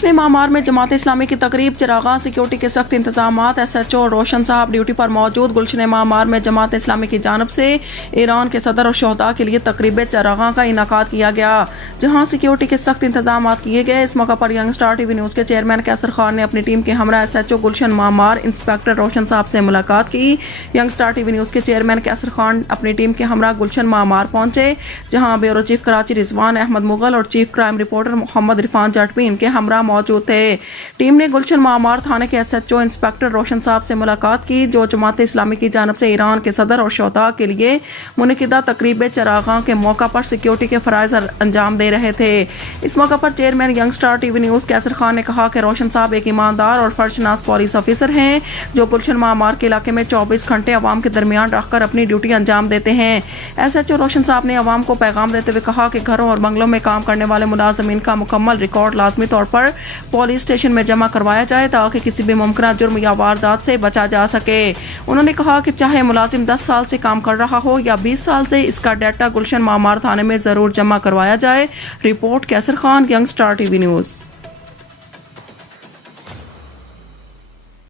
गुलशन मामार में जमात इस्लामी की तकरीब चिरागा सिक्योरिटी के सख्त इंतजामात। SHO रोशन साहब ड्यूटी पर मौजूद। गुलशन मामार में जमात इस्लामी की जानब से ईरान के सदर और शोहदा के लिए तकरीब चिरागा का इनाकाद किया गया, जहां सिक्योरिटी के सख्त इंतजाम किए गए। इस मौका पर यंग स्टार TV न्यूज़ के चेयरमैन कैसर खान ने अपनी टीम के हमरा SHO गुलशन मामार इंस्पेक्टर रोशन साहब से मुलाकात की। यंग स्टार TV न्यूज़ के चेयरमैन कैसर खान अपनी टीम के हमरा गुलशन मामार पहुंचे, जहां ब्यूरो चीफ कराची रिजवान अहमद मुगल और chief crime reporter Muhammad Irfan Jat भी इनके हमरा मौजूद थे। टीम ने गुलशन मामार थाने के SHO इंस्पेक्टर रोशन साहब से मुलाकात की, जो जमात इस्लामी की जानब से ईरान के सदर और शोहदा के लिए मुनक़िदा तकरीब चिरागा के मौका पर सिक्योरिटी के फ़राइज़ अंजाम दे रहे थे। इस मौका पर chairman young star TV news Qaiser Khan ने कहा कि रोशन साहब एक ईमानदार और फर्जशनास पुलिस ऑफिसर हैं, जो गुलशन मामार के इलाके में 24 घंटे अवाम के दरमियान रखकर अपनी ड्यूटी अंजाम देते हैं। SHO रोशन साहब ने अवाम को पैगाम देते हुए कहा कि घरों और बंगलों में काम करने वाले मुलाजमीन का मुकम्मल रिकॉर्ड लाजमी तौर पर पुलिस स्टेशन में जमा करवाया जाए, ताकि किसी भी मुमकिन जुर्म या वारदात से बचा जा सके। उन्होंने कहा कि चाहे मुलाजिम 10 साल से काम कर रहा हो या 20 साल से, इसका डाटा गुलशन मामार थाने में ज़रूर जमा करवाया जाए। Report Qaiser Khan, young star TV news.